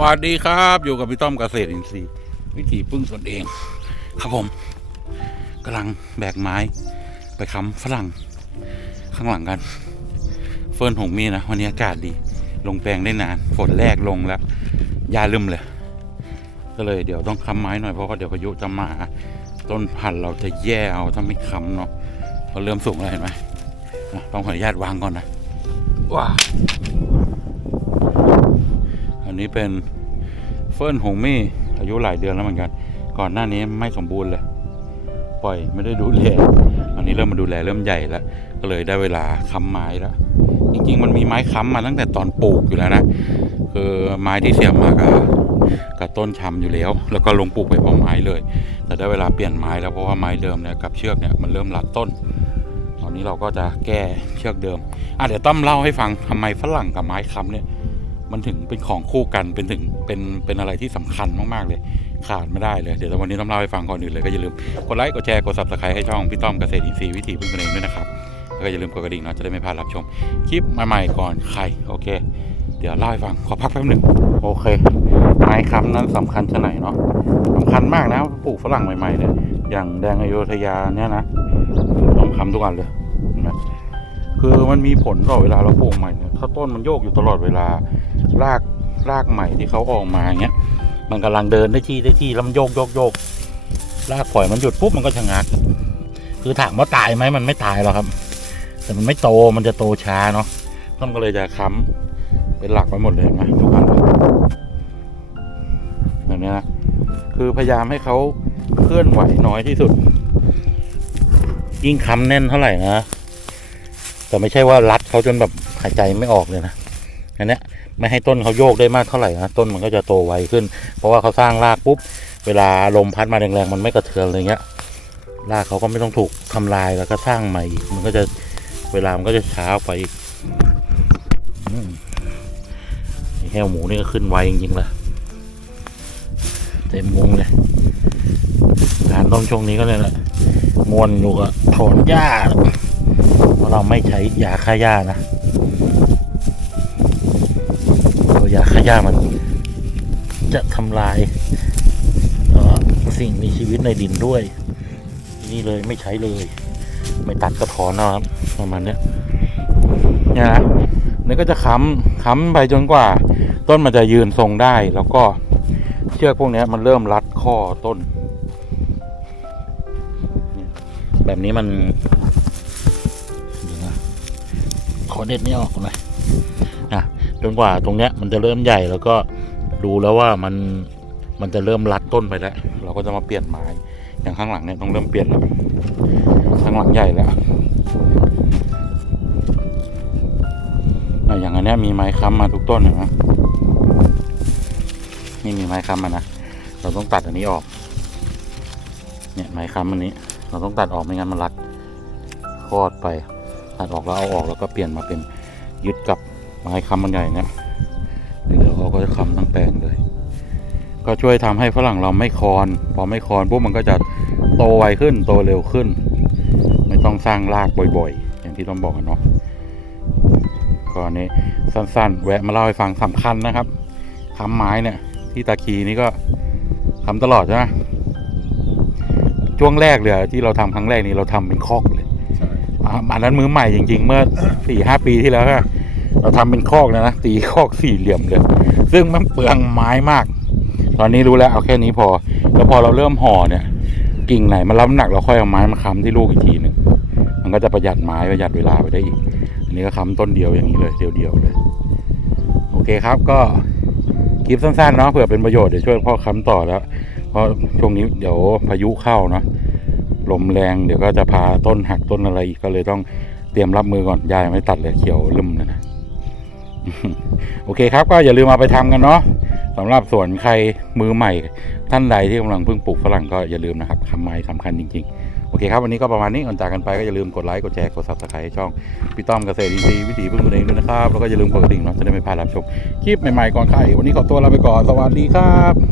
วัสดีครับ อยู่กับพี่ต้อมเกษตรอินทรีย์ วิถีพึ่งตนเอง ครับผมกำลังแบกไม้ไปค้ำฝรั่งข้างหลังกัน เฟิร์นหงมีนะวันนี้อากาศดี ลงแปลงได้นานฝนแรกลงแล้วยาลืมเลย ก็เลยเดี๋ยวต้องค้ำไม้หน่อยเพราะว่าเดี๋ยวพายุจะมาต้นพันธุ์เราจะแย่เอาถ้าไม่ค้ำเนาะเพราะเริ่มสูงแล้วเห็นไหมต้องขออนุญาตวางก่อนนะว้า อันนี้เป็นเฟิร์นหงมี่อายุหลายเดือนแล้วเหมือนกัน ก่อนหน้านี้ไม่สมบูรณ์เลย ปล่อยไม่ได้ดูแลอันนี้เริ่มมาดูแลเริ่มใหญ่แล้วก็เลยได้เวลาค้ำไม้แล้วจริงๆ มันมีไม้ค้ำมาตั้งแต่ตอนปลูกอยู่แล้วนะคือไม้ที่เสียบมากับกับต้นชำอยู่แล้ว แล้วก็ลงปลูกไปพร้อมไม้เลย แต่ได้เวลาเปลี่ยนไม้แล้วเพราะว่าไม้เดิมเนี่ยกับเชือกเนี่ยมันเริ่มรัดต้น ตอนนี้เราก็จะแก้เชือกเดิมอะเดี๋ยวต้อมเล่าให้ฟังทำไมฝรั่งกับไม้ค้ำเนี่ย มันถึงเป็นของคู่กันเป็นถึงเป็นเป็นอะไรที่สำคัญมากๆเลย ขาดไม่ได้เลย เดี๋ยววันนี้ต้องเล่าให้ฟังก่อนอื่นเลยก็อย่าลืมกดไลค์กดแชร์กด subscribe ให้ช่องพี่ต้อมเกษตรอินทรีย์วิถีพึ่งตนเองด้วยนะครับแล้วก็อย่าลืมกดกระดิ่งเนาะจะได้ไม่พลาดรับชมคลิปใหม่ๆก่อนใครโอเค เดี๋ยวเล่าให้ฟังขอพักแป๊บหนึ่งโอเคไม้ค้ำนั้นสำคัญชะไหนเนาะสำคัญมากนะปลูกฝรั่งใหม่ๆเนี่ยอย่างแดงอโยธยาเนี่ยนะต้องค้ำทุกอันเลยนไหมคือมันมีผลต่อเวลาเราปลูกใหม่เนี่ยถ้าต้นมันโยกอยู่ตลอดเวลา รากรากใหม่ที่เขาออกมาอย่างเงี้ย มันกำลังเดินได้ที่ได้ที่แล้วมันโยกโยกโยกรากปล่อยมันหยุดปุ๊บมันก็ชะงัก คือถามว่าตายไหมมันไม่ตายหรอกครับ แต่มันไม่โตมันจะโตช้าเนาะต้นก็เลยจะค้ำเป็นหลักไว้หมดเลยนไหมทุกอันแบบนี้นะคือพยายามให้เขาเคลื่อนไหวน้อยที่สุด ยิ่งค้ำแน่นเท่าไหร่นะแต่ไม่ใช่ว่ารัดเขาจนแบบหายใจไม่ออกเลยนะ อันนี้ไม่ให้ต้นเขาโยกได้มากเท่าไหร่นะต้นมันก็จะโตไวขึ้น เพราะว่าเขาสร้างรากปุ๊บเวลาลมพัดมาแรงๆมันไม่กระเทือนอะไรเงี้ยรากเขาก็ไม่ต้องถูกทำลายแล้วก็สร้างใหม่อีกมันก็จะเวลามันก็จะช้าไปอีกแห้วหมูนี่ก็ขึ้นไวจริงๆเลยเต็มมุงเลยการต้นช่วงนี้ก็เลยแหละมวนอยู่กับถอนหญ้าเพราะเราไม่ใช้ยาฆ่าหญ้านะ ขย่ามันจะทำลายสิ่งมีชีวิตในดินด้วย นี่เลยไม่ใช้เลย ไม่ตัดกระถอนนะครับประมาณนี้เนี่ยนะนี่ก็จะค้ำค้ำไปจนกว่า ต้นมันจะยืนทรงได้แล้วก็เชือกพวกนี้มันเริ่มรัดข้อต้น แบบนี้มันขอเด็ดนี่ออกหน่อย จนกว่าตรงเนี้ยมันจะเริ่มใหญ่แล้วก็ดูแล้วว่ามันมันจะเริ่มรัดต้นไปแล้วเราก็จะมาเปลี่ยนไม้อย่างข้างหลังเนี่ยต้องเริ่มเปลี่ยนแล้วข้างหลังใหญ่แล้วอย่างอันเนี้ยมีไม้ค้ำมาทุกต้นเห็นไหมนี่มีไม้ค้ำมานะเราต้องตัดอันนี้ออก เนี่ยไม้ค้ำอันนี้ เราต้องตัดออกไม่งั้นมันรัดคลอดไป ตัดออกแล้วเอาออกแล้วก็เปลี่ยนมาเป็นยึดกับ ไม้ค้ำมันใหญ่เนี่ยเดี๋ยวเขาก็จะค้ำทั้งแปลงเลย ก็ช่วยทำให้ฝรั่งเราไม่คอน พอไม่คอนปุ๊บมันก็จะโตไวขึ้นโตเร็วขึ้น ไม่ต้องสร้างรากบ่อยๆ อย่างที่ต้องบอกกันเนาะก็อันนี้สั้นๆ แวะมาเล่าให้ฟังสำคัญนะครับค้ำไม้เนี่ย ที่ตะคีนี่ก็ค้ำตลอดใช่ไหมช่วงแรกเลยที่เราทำครั้งแรกนี้เราทำเป็นคอกเลยอะอันนั้นมือใหม่จริง ๆ เมื่อสี่ห้าปีที่แล้วอะ เราทำเป็นคอกเลยนะตีคอกสี่เหลี่ยมเลย ซึ่งมันเปลืองไม้มาก ตอนนี้รู้แล้วเอาแค่นี้พอ แล้วพอเราเริ่มห่อเนี่ย กิ่งไหนมันรับหนักเราค่อยเอาไม้มาค้ำที่ลูกอีกทีหนึ่งมันก็จะประหยัดไม้ประหยัดเวลาไปได้อีก อันนี้ก็ค้ำต้นเดียวอย่างนี้เลยเดียวๆเลย โอเคครับก็คลิปสั้นๆเนาะเผื่อเป็นประโยชน์เดี๋ยวช่วยพ่อค้ำต่อแล้ว เพราะช่วงนี้เดี๋ยวพายุเข้าเนาะลมแรงเดี๋ยวก็จะพาต้นหักต้นอะไรอีกก็เลยต้องเตรียมรับมือก่อนยายไม่ตัดเลยเขียวลืมเลยนะ โอเคครับก็อย่าลืมมาไปทำกันเนาะสำหรับส่วนใครมือใหม่ ท่านใดที่กำลังเพิ่งปลูกฝรั่งก็อย่าลืมนะครับคำไม้สำคัญจริง ๆ โอเคครับวันนี้ก็ประมาณนี้ก่อนจากกันไปก็อย่าลืมกดไลค์กดแชร์กดซับสไครต์ช่องพี่ต้อมเกษตรอินทรีย์วิถีพึ่งตัวเองด้วยนะครับแล้วก็อย่าลืมกดกระดิ่งเนาะจะได้ไม่พลาดรับชมคลิปใหม่ๆก่อนใครวันนี้ขอตัวลาไปก่อนสวัสดีครับ